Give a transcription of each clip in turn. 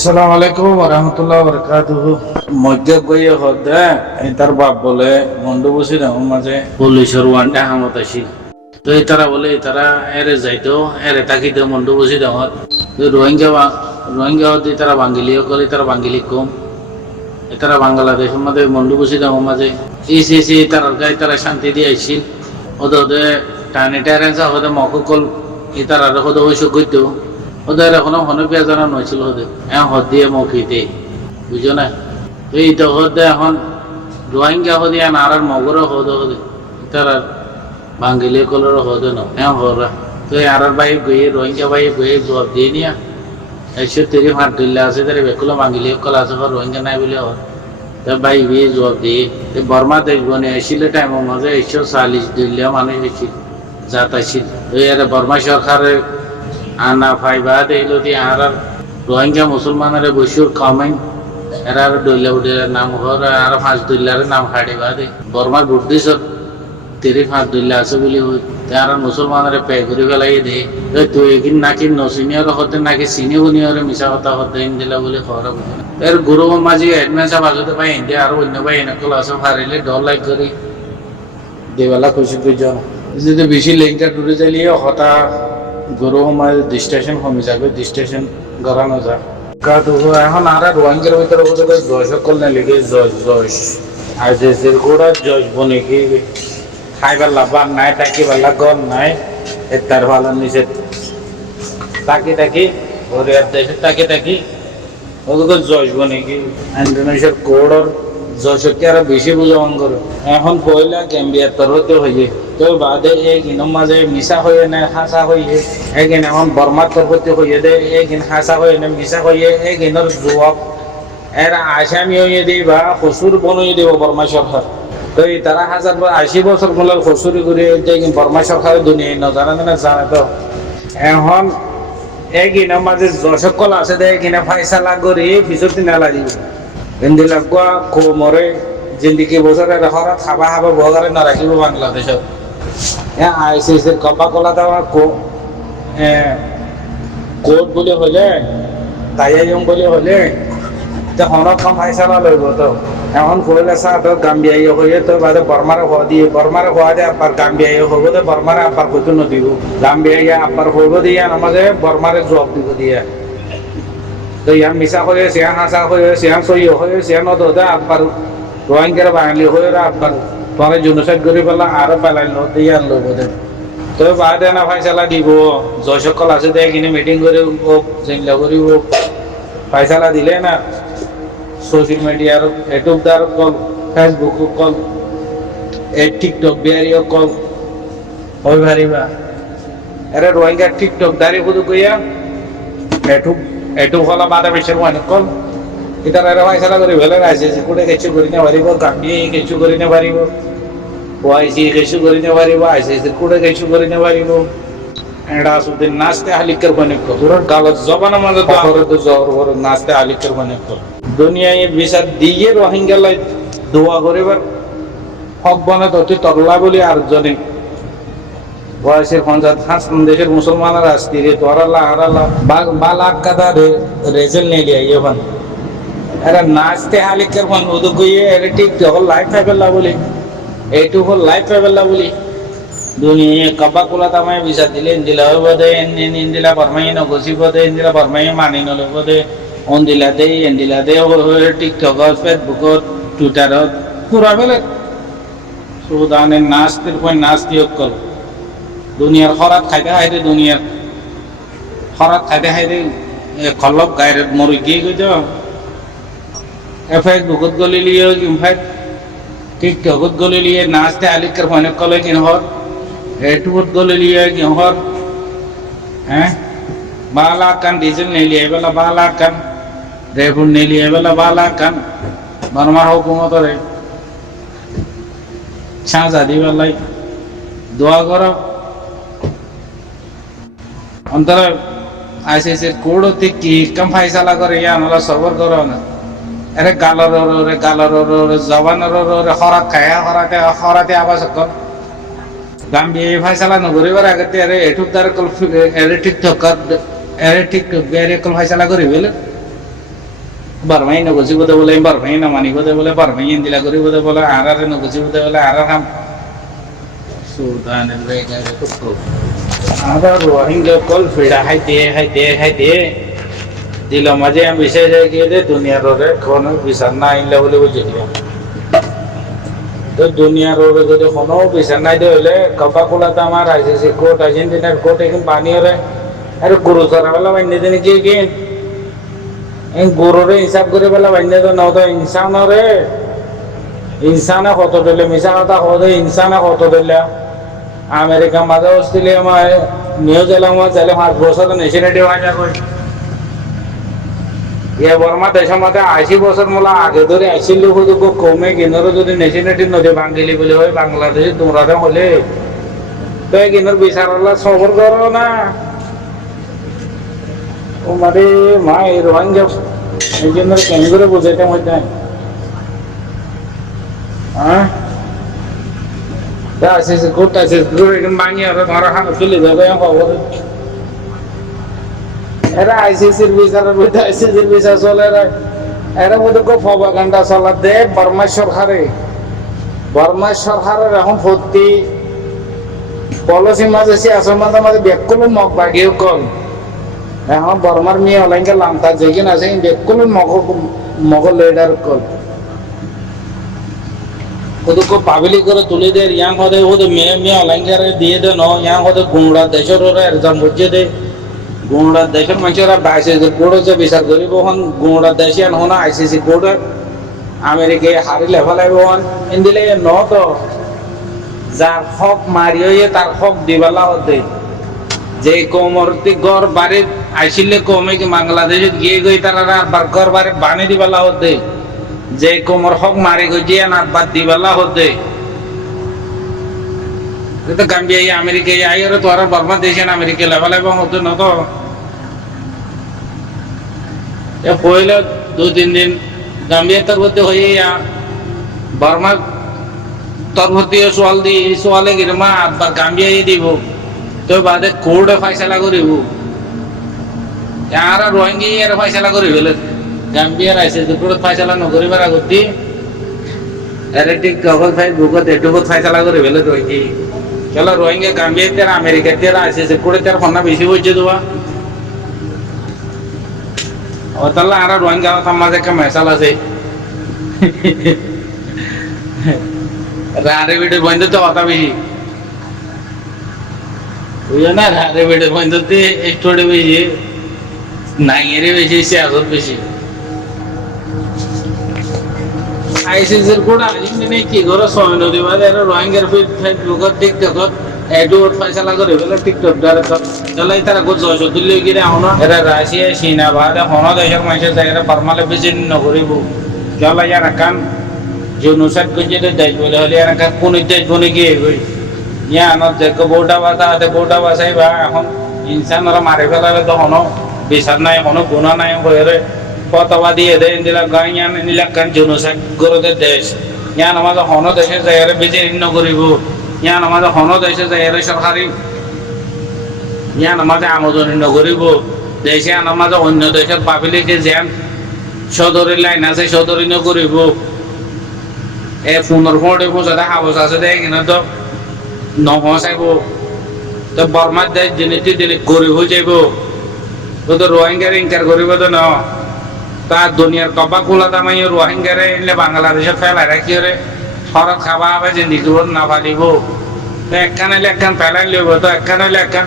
আসসালামু আলাইকুম ওরহমতুল্লাহ বরকাতুহ। মধ্যে গইয়ে হদে তার বাপ বলে মন্ডু বসি আমার মাঝে পুলিশের ওয়ানটা হামত আসি। তো এই তারা বলে তারা এরে যাইতো এরে তাকিতে মন্ডু বসি দামত রোহিঙ্গা হতে তারা বাঙ্গিলিও করে তারা বাঙ্গিলি কম তারা বাংলাদেশের মধ্যে মন্ডু বসি দামের মাঝে ইসি তারার গায়ে তারা শান্তি দিয়ে আইছিল ওদের টানি টারেন্সা হতে মকল ই তারা হতে ওই সুগিত ওদের এখনো হনে পেঁয়া জানা নয়ছিল ওদের এখন হদ দিয়ে মৌখিতে বুঝো না। এই তো হদে এখন রোহিঙ্গা হদে আর মগরও হদে তারা বাঙ্গিলি কলের হদে না এখন হরা তো আর ভাই গিয়ে রোহিঙ্গা ভাই গিয়ে জবাব দিয়ে নিয়া এইসব তেরি ফাট দিল্লা আছে তারা বেকুলো বাঙ্গিলি কল আছে রোহিঙ্গা নাই বলে হর তা ভাই বিয়ে জবাব দিয়ে বর্মা দেখবো না এসিলে টাইমের মাঝে 140 দিল্লা মানুষ এসেছিল যাতাইছিল ওই আর বর্মা সরকারের আনা ফাইবা দিল দিয়ে আর রোহিঙ্গা মুসলমানের বসুর কমাই এরা দৈলা উঠিলার নাম হর আর 5 দৈলার নাম হাড়িবা দে বর্মার বুদ্ধিস 3-5 দৈলা আছে বলে আর মুসলমানের পে করে ফেলাই দে তুই এগিন নাকি নসিনিয়র হতে নাকি চিনি বুনিয়র মিশা কথা হতে দিলা বলে খবর এর গুরু মাঝি এডমেন্সা বাজতে পাই ইন্ডিয়া আর অন্য ভাই এনেকল আছে হারিলে ডর লাইক করি দেওয়ালা খুশি বুঝো যদি বেশি লেংটা টুরে যাইলে হতা গরু আমার ডিস্টেশন কমে যাবে ডিস্টেশন গড়ানো যায় কাদু এখন আর রোহিঙ্গার ভিতরে বোধ সকল না লিখে জশ আর দেশের গোড়া জশ বনে কি খাইবার লাভবার নাই তাকি বেলা গর নাই তার ভালো নিচে তাকি ওরে দেশের তাকি ওগুলো জশ বনে কি ইন্ডোনেশিয়ার কোড়র জশকে আর বেশি বুঝামান করে এখন পয়লা গ্যাম্বিয়ার তরফতে হয়ে তো বাদে এক ইনম মাঝে মিশা হয়ে না হাসা হয়ে একদিন এখন বর্মার তরফতে হয়ে দে একদিন হাসা হয়ে না মিশা হয়ে একদিনের যুবক এর আসামি হয়ে দিয়ে বা হসুর বনিয়ে দিব বর্মা সরকার তো তারা 80 বছর বলে হসুরি করে বর্মা সরকারের দুনিয়ায় ন জানে না জানে তো এখন একদিনের মাঝে যশকল আছে দে কিনা ফাইসালা করে পিছর নালা দিব এমনি লাগা মরে জিন্দিগি বছরে হরা খাবা বগারে না রাখিব বাংলাদেশত আইসিসির কপা কলা দেওয়া কোর্ট বলে হলে তাইয়াইম বলে হলে হনক কম ফাইসালা লইব তো এখন কইলে চা তো গাম্বিয়াই হয়ে তো বাদে বর্মারে হওয়া দিয়ে আপার গাম্বিয়াই হব তো বর্মারে আপার কইতো নদিব গাম্বিয়াই আপার হইব দিয়ে আমাকে বর্মারে জবাব দিব দিয়ে তো ইয়ান মিশা হয়ে সিয়ান হাসা হয়ে সিয়ান সই হয়ে সিয়ান নদে আব্বার রোহিঙ্গার বাঙালি হয়ে আব্বার তোমার জনসাইড করে পেলা আরো পেলাইল ইয়ান লোক তো বাদে না ফাইসালা দিব জয়সকল আছে দে কিনে মিটিং করে হোক চিন্তা করি হোক ফাইসালা দিলে না সোশ্যাল মিডিয়ার ইউটিউবদার কল ফেসবুক কল টিকটক বিহারিও কল হই ভারিবা এরে রোহিঙ্গা টিকটক দাঁড়ি শুধু কইয়া এটু হলা বাদা বেশির মানে কল এটা এরা ফাইসালা করে ভেলে আছে কোটে কিছু করি না পারিব গাম্বিয়ে কিছু করি না পারিব ওয়াইসি কিছু করি না পারিব আইসিসি কোটে কিছু করি না পারিব এডা সুদে নাচতে হালিকার বনে কল পুরো গালত জবানা মানে তো করে তো জোর করে নাচতে হালিকার বনে কল দুনিয়ায় বিচার দিয়ে রোহিঙ্গা লাই দোয়া করিবার হক বনে ততি তরলা বলি আর জনে বয়সের পঞ্চায়েত হাস দেশের মুসলমানের আসতি রে তোরাল্লাহ হারাল্লাহ বালাক কাদা রেজাল্ট নিয়ে লিয়া এখন এরা নাচতে হালিকের ফোন উদু কইয়ে এরা ঠিক হল লাইফ পাইবেলা বলি এইটু হল লাইফ পাইবেলা বলি দুনিয়া কবা কোলা তামায় বিচার দিলে ইন্দিলা হইব দে ইন্দিলা বর্মাই নগসিব দে ইন্দিলা বর্মাই মানি নলব দে অন্দিলা দে ইন্দিলা দে টিকটকত ফেসবুকত টুইটারত পুরা ফেলে সুদানের নাচতের পয় নাচতি কল দুনিয়ার খরাত খাইতে খাইতে দুনিয়ার খরাত খাইতে খাইতে খলক গায়ের মরি গিয়ে গেছ ফেসবুকত গলি লিয়ে ইনফাইট টিকটকত গলি লিয়ে নাচতে আলিকার ফোনে কলে কিন হর ইউটিউবত গলি লিয়ে কি হর হ্যাঁ বালা কান ডিজেল নেই লিয়ে বেলা বালা কান রেফুন নেই লিয়ে বেলা বালা কান বর্মার হুকুমতরে শাহজাদি বেলাই দোয়া করো অন্তরে আইসিসি কোড হতে কি কম ফাইসালা করে ইয়া আমরা সবর করো না আরে গালর জবানর খরাত খায়া খরাতে আবাস কর গাম্বি ফাইসালা নগরিবার আগতে আরে এটুক দার কল এরে টিকটক এরে টিকটক বেরে কল ফাইসালা করি বেলে বারমাই নগজি বোধে বলে বারমাই না মানি বোধে বলে বারমাই ইন্দিলা করি বোধে বলে আর নগজি বোধে বলে আর কাম সুদানের বেগারে তো আবার রোহিঙ্গা কল ফিরা খাইতে দিল মাঝে আমি বিষয় যাই গিয়ে দে দুনিয়ার রে কোনো বিচার না আইলা বলে বুঝে দিলাম তো দুনিয়ার রে যদি কোনো বিচার নাই হইলে কপা কোলাতে আমার আইসিসি কোর্ট আর্জেন্টিনার কোর্ট এখন পানি হরে আরে গুরু সরাবেলা বাইনে দিনে কি এই গরুরে হিসাব করে বেলা বাইনে তো নত ইনসান রে ইনসানে কত দিলে মিশা কথা কত ইনসানে কত দিলে আমেরিকা মাঝে অস্ট্রেলিয়া মাঝে নিউজিল্যান্ড মাঝে 5 বছর নেশনালিটি হয়ে যাবে এ বর্মা দেশের মধ্যে 80 বছর মোলা আগে ধরে আসছিল খুব কমে কিনার যদি নেশনালিটি নদী বাঙ্গিলি বলে হয় বাংলাদেশে তোমরা হলে তো কিনার বিচার সবর করো না মানে মা এই রোহিঙ্গা এই জন্য কেন করে বোঝাইতে মধ্যে হ্যাঁ আসিস কোর্ট আসিস এখন ভাঙি আর তোমার হাতে তুলে দেবে খবর এরা আইসিসির বিচারের মধ্যে আইসিসির বিচার চলে এরা মধ্যে খুব প্রপাগান্ডা চলা দে বর্মা সরকারের এখন ভর্তি পলিসি মাঝে আছে মাঝে বেকুল মগ বাগিয়ে কল এখন বর্মার মেয়ে অলাইনকে লামতা যেখানে আছে বেকুল মগ লিডার কল ওদের খুব পাবলিক করে তুলে দেয় ইয়াং হতে ওদের মেয়ে অলাইনকে দিয়ে দে ন ইয়াং হতে গুঁড়া দেশের ওরা এরকম বুঝিয়ে দেয় গুঁড়া দেশের মানুষেরা আইসিসি কোর্ট হচ্ছে বিচার করিব হন গুঁড়া দেশে হন আইসিসি কোর্ট আমেরিকায় হারিলে ফেলাইব হন এদিলে ন তো যার হক মারিয়ে তার হক দিবেলা হতে যে কোমরতি গড় বাড়ির আইসিলে কমে কি বাংলাদেশে গিয়ে গই তারা আবার গড় বাড়ি বানি দিবেলা হতে যে কোমর হক মারি গিয়ে আবার দিবেলা হতে তো গাম্বিয়া আমেরিকায় আই আর তোরা বর্মা দেশে আমেরিকা লেভেল হতো না তো পয়লা 2-3 দিন গাম্বিয়া তরবতি হয়ে বর্মা তরবতি সোয়াল দি সোয়ালে গিরমা আবার গাম্বিয়া দিব তো বাদে কোর্টে ফয়সালা করিব আর রোহিঙ্গা এর ফয়সালা করি ফেলে গাম্বিয়ার আইসে কোর্ট ফয়সালা নকরিবার আগতি এরেটিক গগল ফাইল বুকত এটুকত ফয়সালা করে ফেলে রোহিঙ্গা চলো রোহিঙ্গা গাম্বিয়াতে আমেরিকাতে আইসে কোর্টে তার ফন্না বেশি হচ্ছে দেওয়া ও তাহলে আর রোহিঙ্গা মাঝে একটা মেসাল আছে রারে বেটে বন্ধ তো কথা বেশি বুঝো না রারে বেটে বন্ধতে স্টোরে বেশি নাইয়েরে বেশি সিয়াসত বেশি আইসিসির কোড আর্জেন্টিনা কি করে সময় নদী বাদে এরা রোহিঙ্গার ফেসবুকত টিকটকত এডুট ফয়সালা করে বলে টিকটক দ্বারা চলে তারা কোচ জয়শ দিল্লি গিয়ে এখন এরা রাশিয়া চীনা বাদে হন দেশের মানুষের জায়গায় পারমালে বেশি নকরিব চলে ইয়ার কান জনুসাদ গঞ্জে দেশ বলে হলে এর কান কোন দেশ বনে গিয়ে গই ইয়া আনত দেখো বউটা বাসা হাতে বউটা বাসাই বা এখন ইনসানরা মারি ফেলালে তো হন বিচার নাই হন গুণা নাই হয়ে পতাবা দিয়ে দেয় দিলা গাই ইয়ান নিলাকান জনুসাদ গরদের দেশ ইয়ান আমাদের হন দেশের জায়গায় বেশি নকরিব ইয়ান আমাদের হন দেশের জায়গায় সরকারি ইয়ান আমাদের আমদানি নকরিব দেশে আমাদের অন্য দেশের পাবলিকে যেন সদরের লাইন আছে সদরি নকরিব এ ফোনের ফোনে পৌঁছাতে হাবস আছে দেয় কিনা তো নহসাইব তো বর্মার দেশ দিনে দিনে গরিব হয়ে যাইব তো রোহিঙ্গার ইনকার করিব তো ন তা দুনিয়ার কবা কোলা দামাই রোহিঙ্গারে এলে বাংলাদেশে ফেলাই রাখি রে শরৎ খাবা হবে জিন্দিগি না পারিব তো একখান এলে একখান ফেলাই লিব তো একখান এলে একখান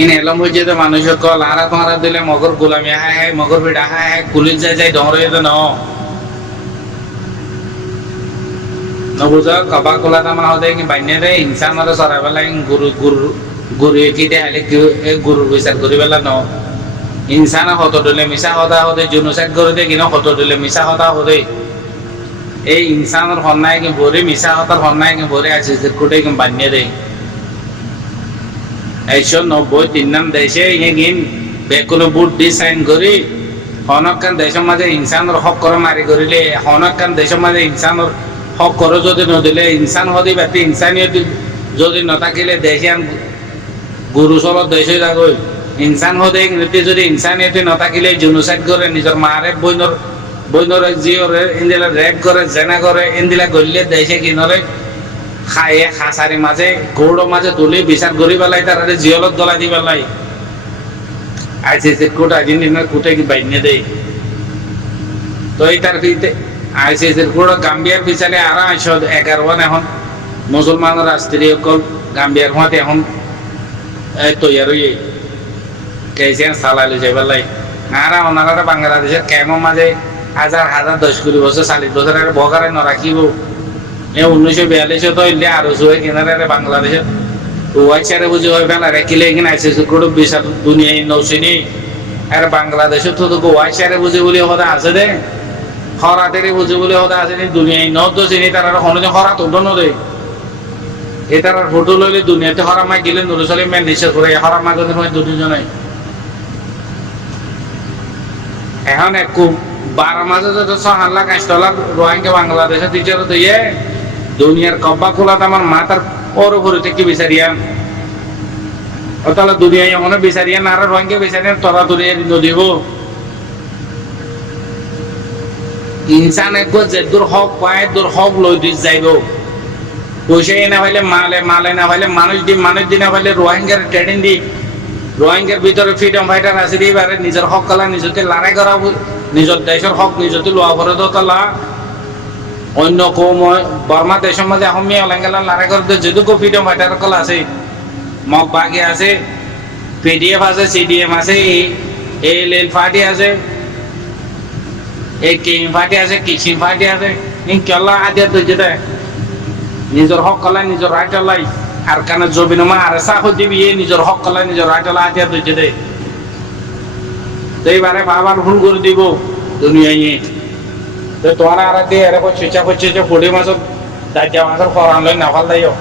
ইন এলম হয়ে তো মানুষের কল হারা তোমারা দিলে মগর গোলামি হায় হায় মগর বেটা হায় হায় পুলিশ যাই ডরে তো নবুঝ কবা কোলা দামা হতে কি বাইনে রে ইনসান মারা সরাই বেলা গুরু কি দেখালে গুরুর বিচার করি বেলা ন ইনসান হত দিলে মিশা হতা হতে জুনুসাদ করে দে কিনা হত দিলে মিশা হতা হতে এই ইনসানের হন্যায় কি ভরে মিশা হতার হন্যায় কি ভরে আছে যে কোটে কি বানিয়ে দেয় 190 নাম দেশে ইন বেকুল বুট ডিসাইন করি হনকান দেশের মাঝে ইনসানের হক করে মারি করিলে হনকান দেশের মাঝে ইনসানের হক করে যদি নদিলে ইনসান হদি ব্যক্তি ইনসানিয়ত যদি নথাকিলে দেশিয়ান গুরু চলত দেশে যাগৈ ইনসান হতে ইংরেজি যদি ইনসানিয়তি নাথাকিলে জেনোসাইড করে নিজের মারে বইনর জিওরে ইন্দিলা রেপ করে জেনা করে ইন্দিলা গলিয়ে দেশে কিনরে খায়ে খাসারি মাঝে গৌড় মাঝে তুলি বিচার করি পেলাই তার জিয়লত গলা দি পেলাই আইসিসি কোর্ট আর্জেন্টিনার কোর্টে কি বাইনে দেয় তো এইটার ভিতরে আইসিসির কোর্ট গাম্বিয়ার পিছনে আর 11 এখন মুসলমান রাষ্ট্রীয় কল গাম্বিয়ার হতে এখন তৈয়ার হয়ে কেসে চালাইলে যাবেলাই আর ওনারা বাংলাদেশের কেমন মাঝে হাজার হাজার 10-20 বছর 40 বছর বগারে নরাখিব 1942 তো ইলে আরো হয়ে কিনারে বাংলাদেশের ওয়াইচারে বুঝে হয়ে ফেলা রেখিলে এখানে আইসিসি কোর্ট বিচার দুনিয়ায় নৌসিনি আর বাংলাদেশের তো ওয়াইচারে বুঝে বলে হতে আছে দে হরাতেরই বুঝে বলে হতে আছে দুনিয়ায় ন তো চিনি তারা কোনো হরাত উঠো নদে এটার ফটো লইলে দুনিয়াতে হরামাই গেলে নুরুসলে মেন নিশ্চয় করে হরামাই গেলে হয় দুজনে এখন একু 12 মাসে যত 6 লাখ 8 লাখ রোহিঙ্গা বাংলাদেশের টিচার দিয়ে দুনিয়ার কব্বা খোলাতে আমার মাথার পরে থেকে বিচারিয়া ও তাহলে দুনিয়ায় এমন বিচারিয়া না আর রোহিঙ্গা বিচারিয়া তোরা দূরে নদীব ইনসান একো যে দূর হক পায় দূর হক লই দিস যাইব পয়সাই না হইলে মালে না হইলে মানুষ দি না হইলে রোহিঙ্গার ট্রেনিং দি রোহিঙ্গার ভিতরে ফ্রিডম ফাইটার আছে দিবারে নিজের হক কলা নিজকে লড়াই করা নিজের দেশের হক নিজতে লোয়া ভরে দতলা অন্য কম বর্মা দেশের মধ্যে আহমিয়া অলাঙ্গালা লড়াই করতে যেটুকু ফ্রিডম ফাইটার কলা আছে মগ বাগি আছে পিডিএফ আছে সিডিএম আছে এল পার্টি আছে এই কিং পার্টি আছে কিচিং পার্টি আছে ইন কেলা আদিয়া তো যেটা নিজের হক কলা নিজের রাইট লাই আর কানে জবিনমা আর সাহ দিবি নিজের হক কলা নিজের রাইট লাই আদিয়া তো যেতে এইবারে বাবার ভুল করে দিব দুনিয়ায় তো তোমার আর দিয়ে এরকম চিচা করছে যে 40 মাস দাজ্জা মাসের ফরান লই না ফাল দাইও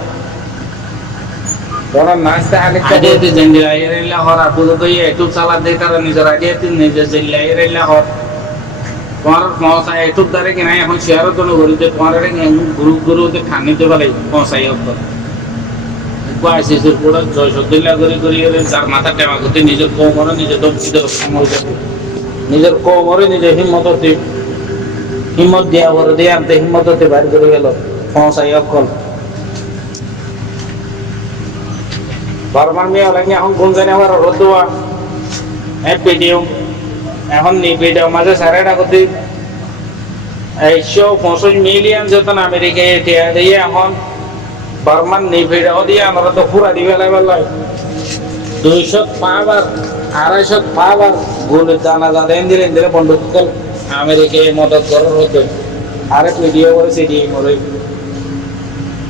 তোরা নাচতে হালে আগে তে জেন্দিলা এরিলা হর আর বুঝো তো ইউটিউব চালা দে কারণ নিজের আগে তে নিজে জেন্দিলা এরিলা হর তোমার পৌঁছায় ইউটিউব দ্বারা কি নাই এখন শেয়ারও তো করি যে তোমার গুরুতে ঠানিতে পারে পৌঁছাই হতো আইসিসির পুরো 670 লাখ করে যার মাথা টেমা করতে নিজের কোমরে নিজে দমচিত নিজের কোমরে নিজে হিম্মত দিয়া বড় দিয়ে আনতে হিম্মত হতে বাইর করে গেল পৌঁছাই অকল বর্মার মেয়ে লাগে এখন কোন জানি আবার রোদুয়া ভিডিও এখন নি ভিডিও মাঝে সারাটা করতে 165 মিলিয়ন যতন আমেরিকায় টিয়া দিয়ে এখন বর্মান নি ভিডিও দিয়ে আমরা তো পুরা দিবে লাগে 200 পাওয়ার 250 পাওয়ার গুণ জানা যা দেন দিলে বন্ধুকল আমেরিকায় মদত করার হতো আরে ভিডিও করে সিডি মরে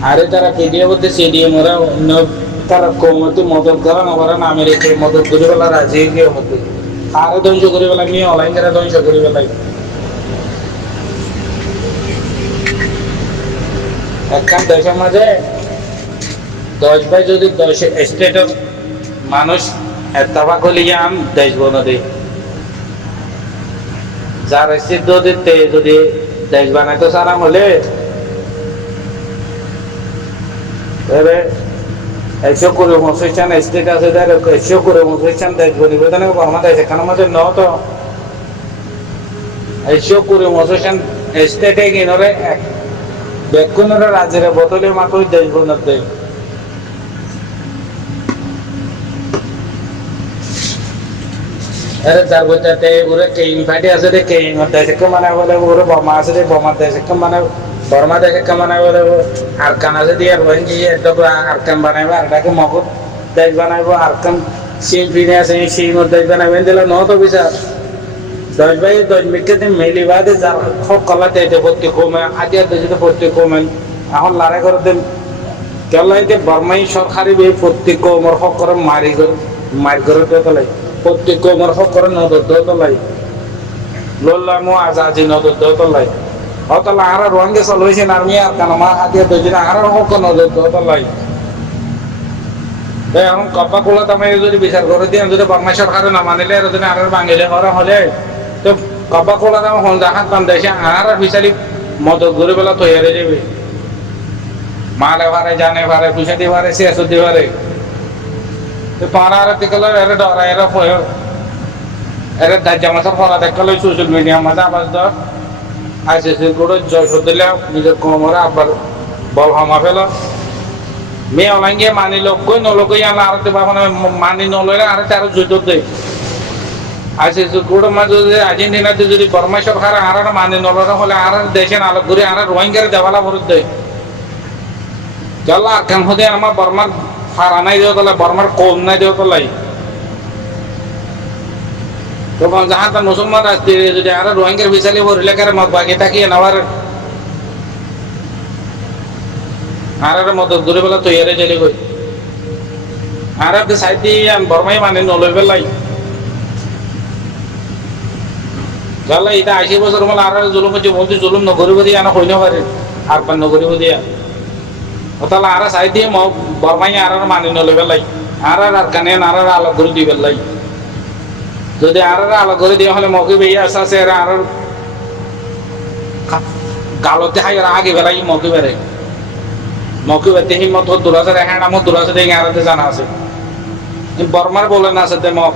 আরে তারা ভিডিও করতে সিডি মরে অন্য তারা কমতে মদত করা না করেন আমেরিকায় মদত করে বেলা রাজি গিয়ে হতো আরে ধ্বংস করে বেলা নিয়ে অনলাইন করে ধ্বংস করে বেলাই একখান দেশের মাঝে 10 ভাই যদি 10 স্টেটের মানুষ এতবাক হলে আম দেশ বনদে যার স্টেট যদি দেশ বানাইতো সারাম হলে এবারে 159 স্টেট আছে তার 159 দেশ বনিবে তাহলে আমাদের এখানে মাঝে ন তো 159 স্টেটে কিনরে বেকুনের রাজ্যের বদলে মাত্র দেশ বনতে अरे चार बोलते ते उरे केइंग फाटी আছে রে কেইং দেশে কমানা বলে উরে বোমা আছে রে বোমা দেশে কমানা বর্মা দেশে কমানা বলে আর কানাজে দিয়ে রোহিঙ্গা এত আর কাম বানাইবা আর তাকে মগজ দেশ বানাইবো আর কাম সিন ফিরে আছে সেই মত দেশ বানাইবেন দিলে ন তো বিচার 10 ভাই 10 মিনিটে মেলিবা দে যার সব কলাতে এতে ভর্তি কমে আদিয়া দেশে ভর্তি কমে এখন লড়াই করে দেন কেলাইতে বর্মাই সরকারি বে প্রত্যেক কমর হক করে মারি করে তোলাই প্রত্যেক কমর হক করে নদর দলাই লোল্লামো আজাজি নদর দলাই অতলা আর রোহিঙ্গা চলছে আর্মি আর কানামা হাতিয়া দইছে আর হক নদর দলাই তাই এখন কপা কোলা তুমি যদি বিচার করে দিয়ে যদি বাংলা সরকার না মানিলে আর যদি আর বাঙালি করা হলে তো কপা কোলা দাম হল দেখাত বান দেশে আর বিচারি মদত করে বেলা তৈরি যাবে মালে ভারে জানে ভারে পয়সা দিয়ে ভারে শেষ হতে পারে পাড়া আর দিকে এর ডরা এর এর দাজ্জা মাছের ফলা দেখতে সোশ্যাল মিডিয়া মাঝে আবার ধর আইসিসি করে জয় দিলে নিজের কোমরে আবার বল হামা ফেল মেয়ে অলাঙ্গে মানি লোকই নলকই আনা আর মানি নললে আর তার জুত দেয় আইসিসি করে মাঝে আর্জেন্টিনাতে যদি বর্মা সরকার আর মানি নলরে হলে আর দেশের আলোক করে আর রোহিঙ্গার দেওয়ালা ভরত দেয় চল কেন হতে আমার বর্মার ফারা নাই দেওয়া তোলাই বর্মার কম নাই দেওয়া তোলাই তখন যাহা তার মুসলমান রাস্তে যদি আর রোহিঙ্গার বিচারে ভরিলে কারে মত বাকি থাকিয়ে নেওয়ার আর মদত করে বেলা তৈরি জেলে গই আর সাইড দিয়ে বর্মাই মানে নলই বেলাই জানলা এটা 80 বছর মানে আর জুলুম হচ্ছে বলতে জুলুম নগরিব দিয়ে আনা হইতে পারে আর পান নগরিব দিয়া তাহলে আর সাইড দিয়ে বর্মাই আর মানে নলই বেলাই আর কানে আর আলো করে দিয়ে বেলাই যদি আর আলো করে দিয়ে হলে মকি বেয়ে আসে আর গালতে হাই আগে বেলাই মকি বেড়ে মকি বেতে হিমত দুরাসে হ্যাঁ আমার দুরাসে দেখে আর জানা আছে বর্মার বলে না সাথে মক